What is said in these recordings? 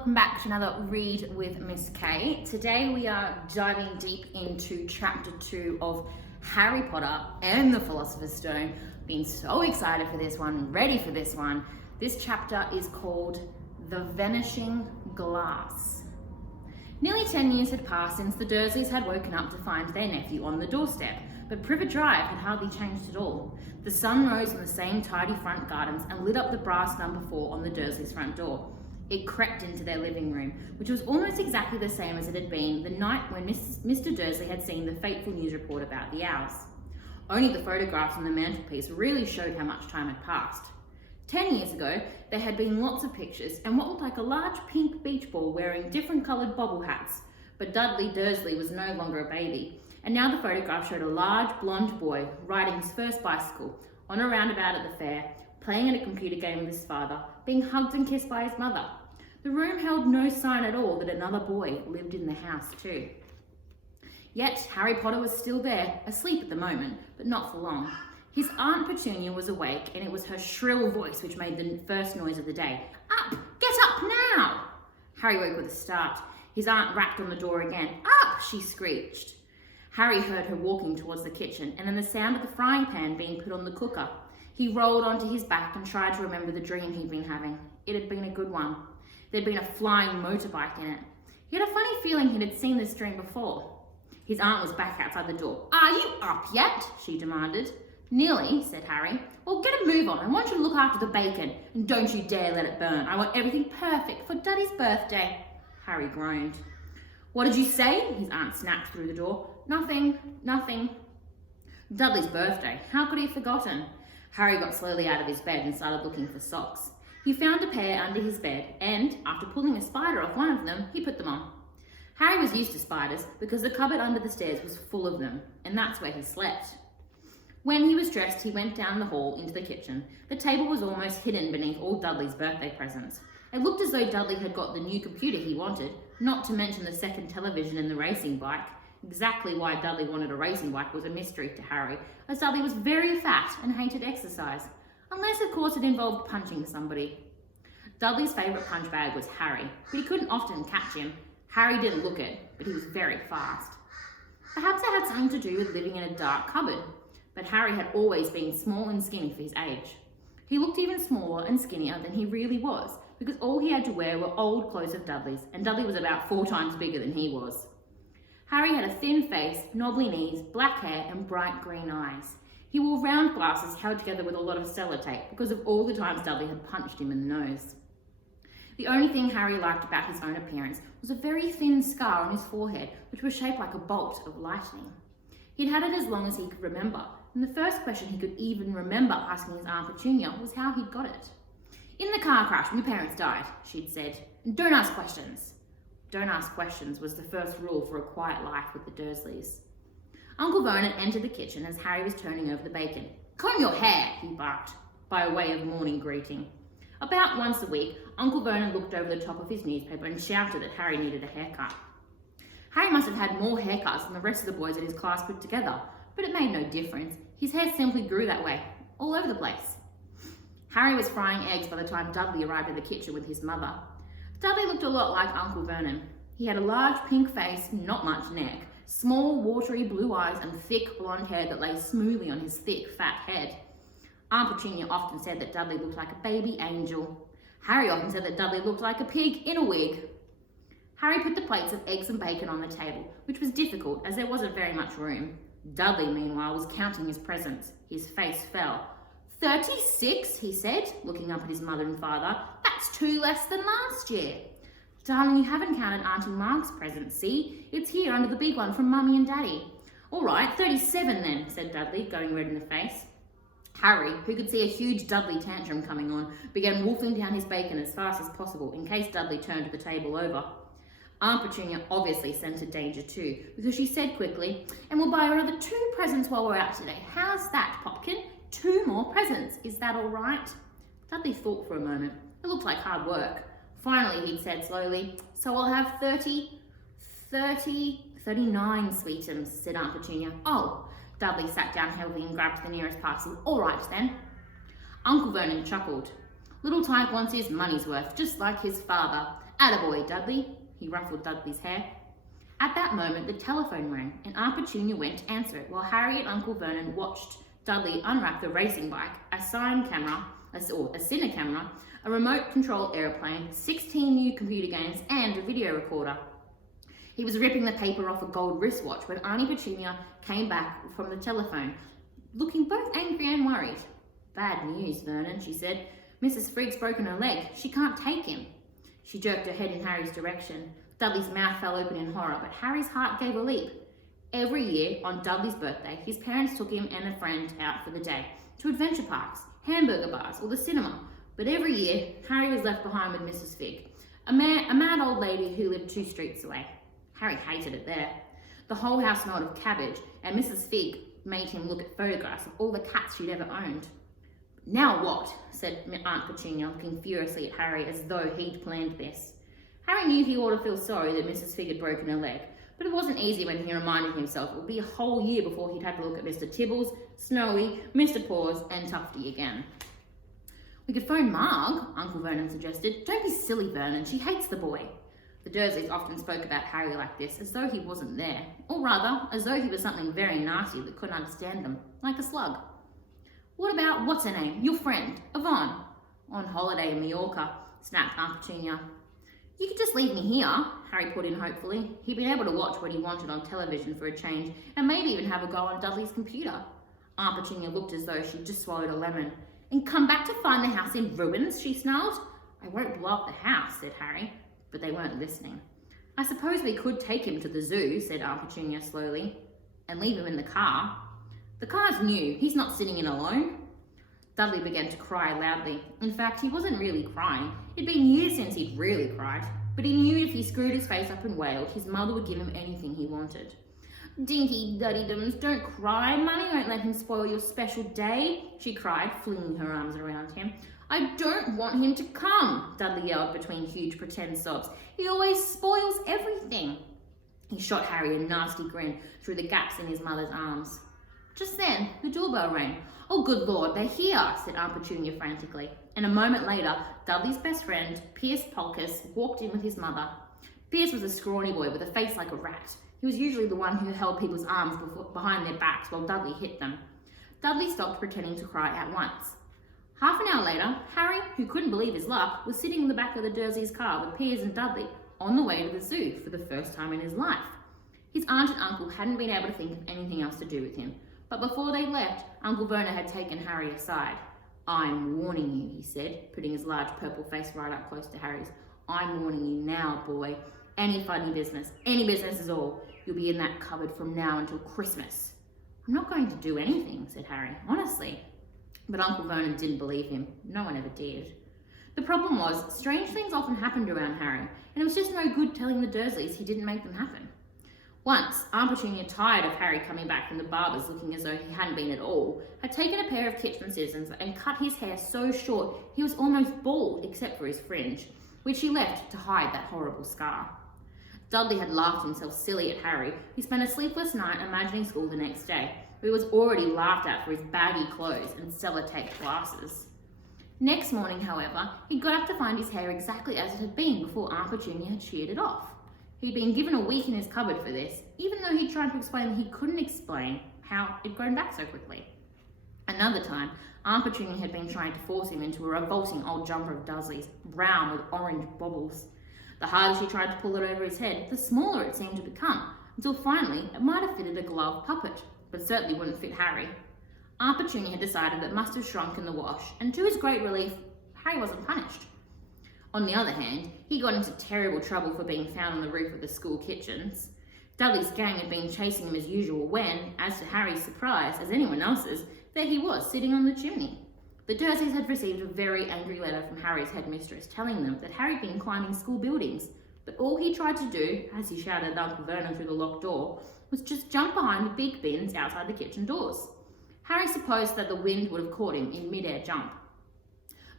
welcome back to another Read with Miss K. Today we are diving deep into chapter 2 of Harry Potter and the Philosopher's Stone. Been so excited for this one, ready for this one. This chapter is called The Vanishing Glass. Nearly 10 years had passed since the Dursleys had woken up to find their nephew on the doorstep, but Privet Drive had hardly changed at all. The sun rose on the same tidy front gardens and lit up the brass number 4 on the Dursleys' front door. It crept into their living room, which was almost exactly the same as it had been the night when Mr. Dursley had seen the fateful news report about the owls. Only the photographs on the mantelpiece really showed how much time had passed. 10 years ago, there had been lots of pictures and what looked like a large pink beach ball wearing different coloured bobble hats. But Dudley Dursley was no longer a baby, and now the photograph showed a large blonde boy riding his first bicycle on a roundabout at the fair, playing at a computer game with his father, being hugged and kissed by his mother. The room held no sign at all that another boy lived in the house too. Yet Harry Potter was still there, asleep at the moment, but not for long. His Aunt Petunia was awake, and it was her shrill voice which made the first noise of the day. "Up! Get up now!" Harry woke with a start. His aunt rapped on the door again. "Up!" she screeched. Harry heard her walking towards the kitchen, and then the sound of the frying pan being put on the cooker. He rolled onto his back and tried to remember the dream he'd been having. It had been a good one. There'd been a flying motorbike in it. He had a funny feeling he had seen this dream before. His aunt was back outside the door. "Are you up yet?" she demanded. "Nearly," said Harry. "Well, get a move on. I want you to look after the bacon, and don't you dare let it burn. I want everything perfect for Daddy's birthday." Harry groaned. "What did you say?" His aunt snapped through the door. Nothing. Dudley's birthday. How could he have forgotten? Harry got slowly out of his bed and started looking for socks. He found a pair under his bed and, after pulling a spider off one of them, he put them on. Harry was used to spiders because the cupboard under the stairs was full of them, and that's where he slept. When he was dressed, he went down the hall into the kitchen. The table was almost hidden beneath all Dudley's birthday presents. It looked as though Dudley had got the new computer he wanted, not to mention the second television and the racing bike. Exactly why Dudley wanted a racing bike was a mystery to Harry, as Dudley was very fat and hated exercise. Unless, of course, it involved punching somebody. Dudley's favourite punch bag was Harry, but he couldn't often catch him. Harry didn't look it, but he was very fast. Perhaps it had something to do with living in a dark cupboard, but Harry had always been small and skinny for his age. He looked even smaller and skinnier than he really was, because all he had to wear were old clothes of Dudley's, and Dudley was about 4 times bigger than he was. Harry had a thin face, knobbly knees, black hair, and bright green eyes. He wore round glasses held together with a lot of sellotape because of all the times Dudley had punched him in the nose. The only thing Harry liked about his own appearance was a very thin scar on his forehead, which was shaped like a bolt of lightning. He'd had it as long as he could remember, and the first question he could even remember asking his Aunt Petunia was how he'd got it. "In the car crash when your parents died," she'd said, "and don't ask questions." Don't ask questions was the first rule for a quiet life with the Dursleys. Uncle Vernon entered the kitchen as Harry was turning over the bacon. "Comb your hair," he barked, by way of morning greeting. About once a week, Uncle Vernon looked over the top of his newspaper and shouted that Harry needed a haircut. Harry must have had more haircuts than the rest of the boys in his class put together, but it made no difference. His hair simply grew that way, all over the place. Harry was frying eggs by the time Dudley arrived at the kitchen with his mother. Dudley looked a lot like Uncle Vernon. He had a large pink face, not much neck, small watery blue eyes and thick blonde hair that lay smoothly on his thick fat head. Aunt Petunia often said that Dudley looked like a baby angel. Harry often said that Dudley looked like a pig in a wig. Harry put the plates of eggs and bacon on the table, which was difficult as there wasn't very much room. Dudley, meanwhile, was counting his presents. His face fell. 36, he said, looking up at his mother and father. "That's 2 less than last year." "Darling, you haven't counted Auntie Mark's presents, see? It's here under the big one from Mummy and Daddy." "All right, 37 then," said Dudley, going red in the face. Harry, who could see a huge Dudley tantrum coming on, began wolfing down his bacon as fast as possible in case Dudley turned the table over. Aunt Petunia obviously scented danger too, because she said quickly, "And we'll buy another 2 presents while we're out today. How's that, Popkin? 2 more presents. Is that all right?" Dudley thought for a moment. It looked like hard work. Finally, he'd said slowly, "So I'll have 39 sweetums," said Aunt Petunia. "Oh." Dudley sat down heavily and grabbed the nearest parcel. "All right then." Uncle Vernon chuckled. "Little Tyke wants his money's worth, just like his father. "Attaboy, Dudley." He ruffled Dudley's hair. At that moment, the telephone rang, and Aunt Petunia went to answer it while Harry and Uncle Vernon watched Dudley unwrap the racing bike, a cine camera, a cine camera, a remote-controlled aeroplane, 16 new computer games, and a video recorder. He was ripping the paper off a gold wristwatch when Auntie Petunia came back from the telephone, looking both angry and worried. "Bad news, Vernon," she said. "Mrs. Frigg's broken her leg. She can't take him." She jerked her head in Harry's direction. Dudley's mouth fell open in horror, but Harry's heart gave a leap. Every year, on Dudley's birthday, his parents took him and a friend out for the day, to adventure parks, hamburger bars, or the cinema. But every year, Harry was left behind with Mrs. Figg, a mad old lady who lived 2 streets away. Harry hated it there. The whole house smelled of cabbage, and Mrs. Figg made him look at photographs of all the cats she'd ever owned. "Now what?" said Aunt Petunia, looking furiously at Harry as though he'd planned this. Harry knew he ought to feel sorry that Mrs. Figg had broken her leg, but it wasn't easy when he reminded himself it would be a whole year before he'd have to look at Mr. Tibbles, Snowy, Mr. Paws, and Tufty again. "We could phone Marg," Uncle Vernon suggested. "Don't be silly, Vernon. She hates the boy." The Dursleys often spoke about Harry like this, as though he wasn't there, or rather, as though he was something very nasty that couldn't understand them, like a slug. "What about what's-her-name, your friend, Yvonne?" "On holiday in Mallorca," snapped Aunt Petunia. "You could just leave me here," Harry put in hopefully. He'd been able to watch what he wanted on television for a change, and maybe even have a go on Dudley's computer. Aunt Petunia looked as though she'd just swallowed a lemon. "And come back to find the house in ruins?" she snarled. "I won't blow up the house," said Harry, but they weren't listening. "I suppose we could take him to the zoo," said Aunt Petunia slowly, "and leave him in the car." "The car's new. He's not sitting in alone." Dudley began to cry loudly. In fact, he wasn't really crying. It'd been years since he'd really cried, but he knew if he screwed his face up and wailed, his mother would give him anything he wanted. "Dinky Duddydums, don't cry. Mummy won't let him spoil your special day," she cried, flinging her arms around him. "I don't want him to come," Dudley yelled between huge pretend sobs. "He always spoils everything." He shot Harry a nasty grin through the gaps in his mother's arms. Just then, the doorbell rang. "Oh, good Lord, they're here," said Aunt Petunia frantically. And a moment later, Dudley's best friend, Pierce Polkus, walked in with his mother. Pierce was a scrawny boy with a face like a rat. He was usually the one who held people's arms behind their backs while Dudley hit them. Dudley stopped pretending to cry at once. Half an hour later, Harry, who couldn't believe his luck, was sitting in the back of the Dursleys' car with Piers and Dudley on the way to the zoo for the first time in his life. His aunt and uncle hadn't been able to think of anything else to do with him, but before they left, Uncle Vernon had taken Harry aside. "I'm warning you," he said, putting his large purple face right up close to Harry's. "I'm warning you now, boy. Any funny business, any business at all, you'll be in that cupboard from now until Christmas." "I'm not going to do anything," said Harry, "honestly." But Uncle Vernon didn't believe him. No one ever did. The problem was, strange things often happened around Harry, and it was just no good telling the Dursleys he didn't make them happen. Once, Aunt Petunia, tired of Harry coming back from the barber's looking as though he hadn't been at all, had taken a pair of kitchen scissors and cut his hair so short he was almost bald except for his fringe, which he left to hide that horrible scar. Dudley had laughed himself silly at Harry, who spent a sleepless night imagining school the next day, where he was already laughed at for his baggy clothes and sellotape glasses. Next morning, however, he got up to find his hair exactly as it had been before Aunt Petunia had sheared it off. He'd been given a week in his cupboard for this, even though he'd tried to explain that he couldn't explain how it'd grown back so quickly. Another time, Aunt Petunia had been trying to force him into a revolting old jumper of Dudley's, brown with orange bobbles. The harder she tried to pull it over his head, the smaller it seemed to become, until finally it might have fitted a glove puppet, but certainly wouldn't fit Harry. Aunt Petunia had decided it must have shrunk in the wash, and to his great relief, Harry wasn't punished. On the other hand, he got into terrible trouble for being found on the roof of the school kitchens. Dudley's gang had been chasing him as usual when, as to Harry's surprise, as anyone else's, there he was, sitting on the chimney. The Dursleys had received a very angry letter from Harry's headmistress telling them that Harry had been climbing school buildings, but all he tried to do, as he shouted at Uncle Vernon through the locked door, was just jump behind the big bins outside the kitchen doors. Harry supposed that the wind would have caught him in mid-air jump.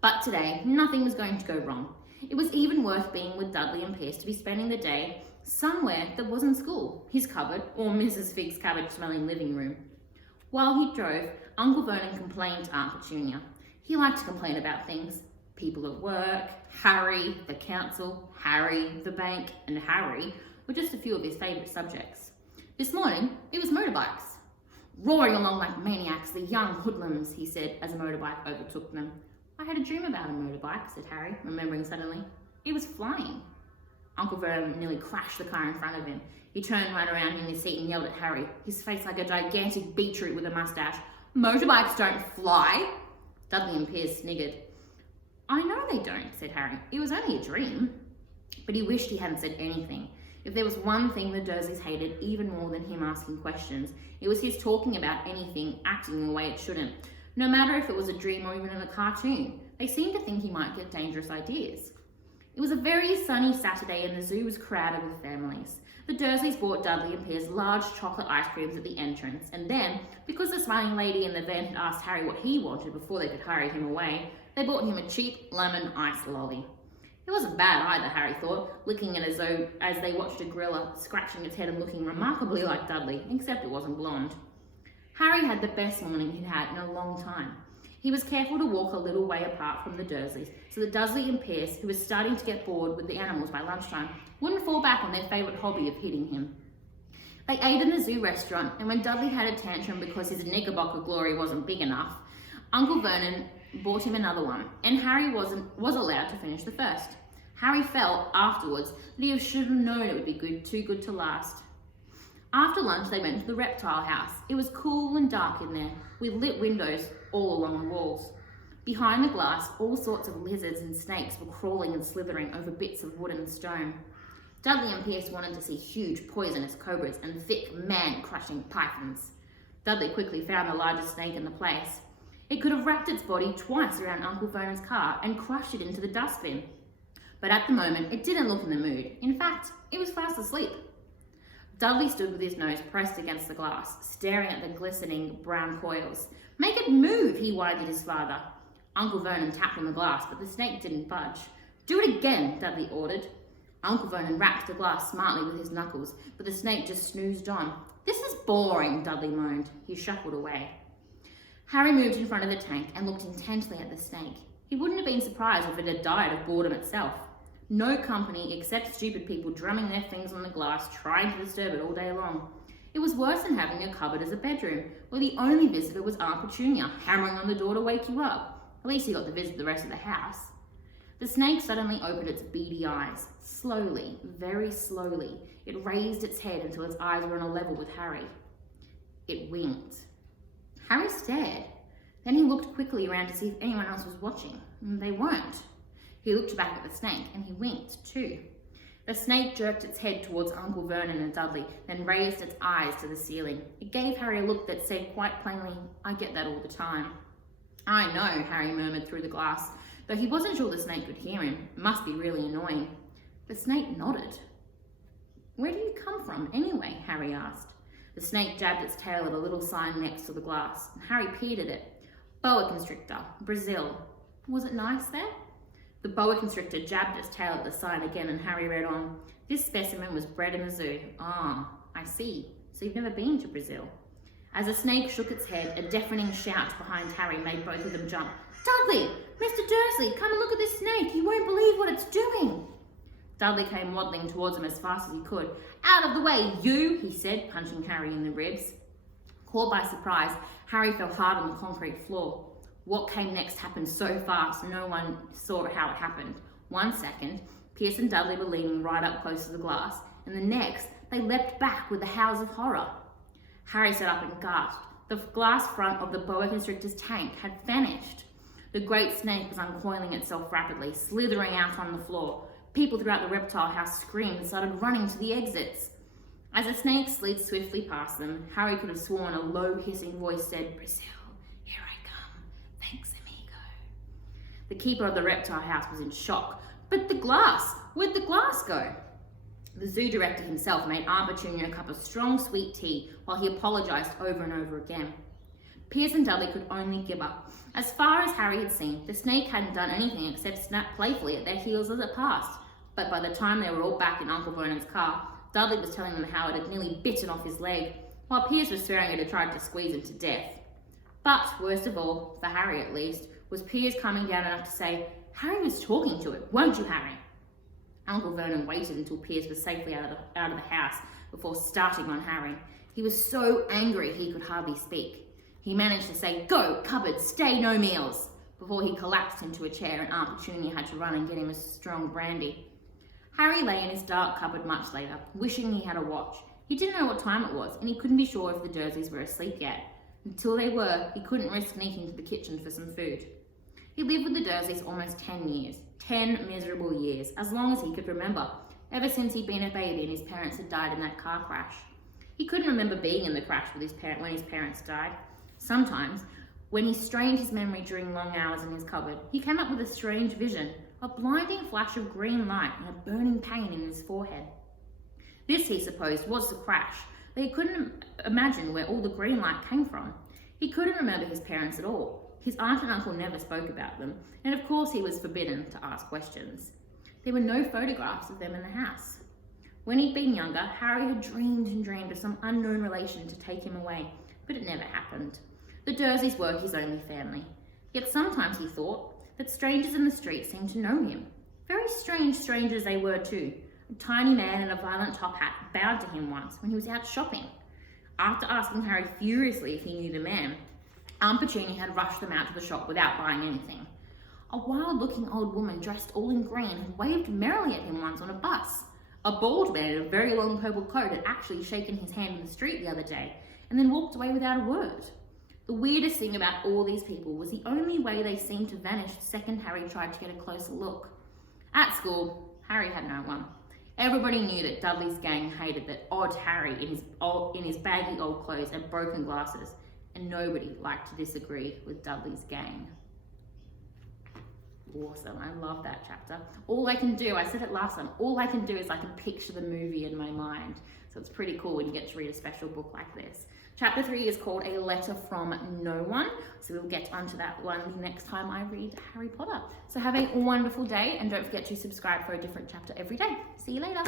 But today, nothing was going to go wrong. It was even worth being with Dudley and Pierce to be spending the day somewhere that wasn't school, his cupboard, or Mrs. Figg's cabbage-smelling living room. While he drove, Uncle Vernon complained to Aunt Petunia. He liked to complain about things. People at work, Harry, the council, Harry, the bank, and Harry were just a few of his favourite subjects. This morning, it was motorbikes. Roaring along like maniacs, the young hoodlums, he said as a motorbike overtook them. I had a dream about a motorbike, said Harry, remembering suddenly. It was flying. Uncle Vernon nearly crashed the car in front of him. He turned right around in his seat and yelled at Harry, his face like a gigantic beetroot with a moustache. Motorbikes don't fly. Dudley and Piers sniggered. I know they don't, said Harry. It was only a dream. But he wished he hadn't said anything. If there was one thing the Dursleys hated even more than him asking questions, it was his talking about anything, acting in a way it shouldn't. No matter if it was a dream or even in a cartoon, they seemed to think he might get dangerous ideas. It was a very sunny Saturday and the zoo was crowded with families. The Dursleys bought Dudley and Piers large chocolate ice creams at the entrance, and then, because the smiling lady in the van had asked Harry what he wanted before they could hurry him away, they bought him a cheap lemon ice lolly. It wasn't bad either, Harry thought, licking it as they watched a gorilla scratching its head and looking remarkably like Dudley, except it wasn't blonde. Harry had the best morning he'd had in a long time. He was careful to walk a little way apart from the Dursleys, so that Dudley and Piers, who were starting to get bored with the animals by lunchtime, wouldn't fall back on their favourite hobby of hitting him. They ate in the zoo restaurant, and when Dudley had a tantrum because his knickerbocker glory wasn't big enough, Uncle Vernon bought him another one, and Harry was allowed to finish the first. Harry felt afterwards that he should have known it would be too good to last. After lunch, they went to the reptile house. It was cool and dark in there, with lit windows all along the walls. Behind the glass, all sorts of lizards and snakes were crawling and slithering over bits of wood and stone. Dudley and Piers wanted to see huge poisonous cobras and thick, man-crushing pythons. Dudley quickly found the largest snake in the place. It could have wrapped its body twice around Uncle Vernon's car and crushed it into the dustbin. But at the moment, it didn't look in the mood. In fact, it was fast asleep. Dudley stood with his nose pressed against the glass, staring at the glistening brown coils. Make it move, he whined at his father. Uncle Vernon tapped on the glass, but the snake didn't budge. Do it again, Dudley ordered. Uncle Vernon rapped the glass smartly with his knuckles, but the snake just snoozed on. This is boring, Dudley moaned. He shuffled away. Harry moved in front of the tank and looked intently at the snake. He wouldn't have been surprised if it had died of boredom itself. No company except stupid people drumming their fingers on the glass, trying to disturb it all day long. It was worse than having a cupboard as a bedroom, where the only visitor was Aunt Petunia, hammering on the door to wake you up. At least he got to visit the rest of the house. The snake suddenly opened its beady eyes. Slowly, very slowly, it raised its head until its eyes were on a level with Harry. It winked. Harry stared. Then he looked quickly around to see if anyone else was watching. They weren't. He looked back at the snake and he winked too. The snake jerked its head towards Uncle Vernon and Dudley, then raised its eyes to the ceiling. It gave Harry a look that said quite plainly, I get that all the time. I know, Harry murmured through the glass, though he wasn't sure the snake could hear him. It must be really annoying. The snake nodded. Where do you come from anyway? Harry asked. The snake jabbed its tail at a little sign next to the glass, and Harry peered at it. Boa constrictor, Brazil. Was it nice there? The boa constrictor jabbed its tail at the sign again, and Harry read on. This specimen was bred in the zoo. Ah, I see. So you've never been to Brazil. As the snake shook its head, a deafening shout behind Harry made both of them jump. Dudley! Mr. Dursley, come and look at this snake. You won't believe what it's doing. Dudley came waddling towards him as fast as he could. Out of the way, you, he said, punching Harry in the ribs. Caught by surprise, Harry fell hard on the concrete floor. What came next happened so fast, no one saw how it happened. 1 second, Piers and Dudley were leaning right up close to the glass, and the next, they leapt back with the howls of horror. Harry sat up and gasped. The glass front of the boa constrictor's tank had vanished. The great snake was uncoiling itself rapidly, slithering out on the floor. People throughout the reptile house screamed and started running to the exits. As the snake slid swiftly past them, Harry could have sworn a low hissing voice said, Brazil, here I come. Thanks, amigo. The keeper of the reptile house was in shock. But the glass! Where'd the glass go? The zoo director himself made Aunt Petunia a cup of strong sweet tea while he apologised over and over again. Piers and Dudley could only give up. As far as Harry had seen, the snake hadn't done anything except snap playfully at their heels as it passed. But by the time they were all back in Uncle Vernon's car, Dudley was telling them how it had nearly bitten off his leg, while Piers was swearing it had tried to squeeze him to death. But, worst of all, for Harry at least, was Piers coming down enough to say, Harry was talking to it, weren't you, Harry? Uncle Vernon waited until Piers was safely out of the house before starting on Harry. He was so angry he could hardly speak. He managed to say, "Go, cupboard, stay no meals," before he collapsed into a chair and Aunt Petunia had to run and get him a strong brandy. Harry lay in his dark cupboard much later, wishing he had a watch. He didn't know what time it was, and he couldn't be sure if the Dursleys were asleep yet. Until they were, he couldn't risk sneaking to the kitchen for some food. He lived with the Dursleys almost 10 years. 10 miserable years, as long as he could remember, ever since he'd been a baby and his parents had died in that car crash. He couldn't remember being in the crash with when his parents died. Sometimes, when he strained his memory during long hours in his cupboard, he came up with a strange vision, a blinding flash of green light and a burning pain in his forehead. This, he supposed, was the crash, but he couldn't imagine where all the green light came from. He couldn't remember his parents at all. His aunt and uncle never spoke about them, and of course he was forbidden to ask questions. There were no photographs of them in the house. When he'd been younger, Harry had dreamed and dreamed of some unknown relation to take him away, but it never happened. The Dursleys were his only family. Yet sometimes he thought that strangers in the street seemed to know him. Very strange strangers they were too. A tiny man in a violent top hat bowed to him once when he was out shopping. After asking Harry furiously if he knew the man, Aunt Petunia had rushed them out to the shop without buying anything. A wild-looking old woman dressed all in green had waved merrily at him once on a bus. A bald man in a very long purple coat had actually shaken his hand in the street the other day and then walked away without a word. The weirdest thing about all these people was the only way they seemed to vanish the second Harry tried to get a closer look. At school, Harry had no one. Everybody knew that Dudley's gang hated that odd Harry in his baggy old clothes and broken glasses, and nobody liked to disagree with Dudley's gang. Awesome, I love that chapter. All I can do, I said it last time, all I can do is I can picture the movie in my mind. So it's pretty cool when you get to read a special book like this. Chapter 3 is called A Letter from No One. So we'll get onto that one next time I read Harry Potter. So have a wonderful day and don't forget to subscribe for a different chapter every day. See you later.